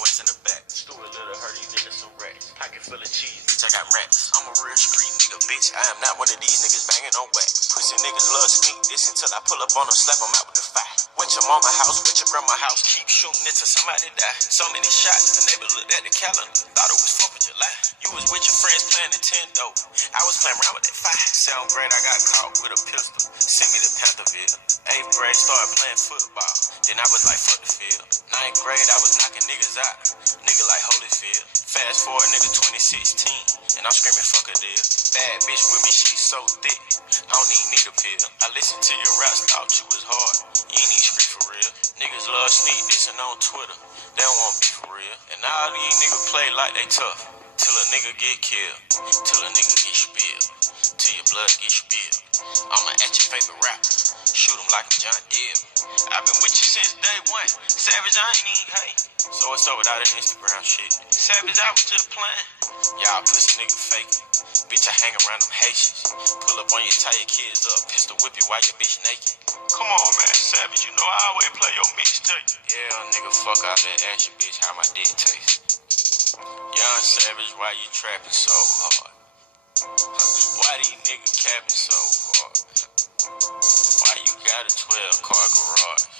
your ass in the back. Stuart little hurt these niggas some rats. Pocket full of cheese, bitch, I got rats. I'm a real street nigga, bitch. I am not one of these niggas banging on wax. Pussy niggas love sneak this until I pull up on them, slap them out with the fire. Went your mama house, went your grandma house, keep shooting until somebody die. So many shots, the neighbor looked at the calendar, thought it was 4th of July. You was with your friends playing Nintendo, I was playing around with that fire. 7th grade, I got caught with a pistol, sent me to Pantherville. 8th grade, started playing football, then I was like, fuck the field. 9th grade, I was knocking niggas out, nigga like Holyfield. Fast forward, nigga 2016, and I'm screaming, fuck a deal. Bad bitch with me, she so thick, I don't even need a pill. I listened to your raps, thought you was hard, you ain't even street for real. Niggas love sneak dissing on Twitter, they don't want be for real. And all these niggas play like they tough, till a nigga get killed, till a nigga get spilled, till your blood get spilled. I'ma at your favorite rapper, shoot him like a John Deere. I've been with you since day one, Savage, I ain't even hate. So what's up with all that Instagram shit? Savage, I was just playing. Y'all pussy nigga fake. Bitch, I hang around them Haitians. Pull up on you, tie your kids up, pistol whip you while your bitch naked. Come on, man, Savage, you know I always play your mixtape. Yeah, nigga, fuck out that action, bitch, how my dick taste. Young Savage, why you trapping so hard? Why these niggas capping so hard? Why you got a 12-car garage?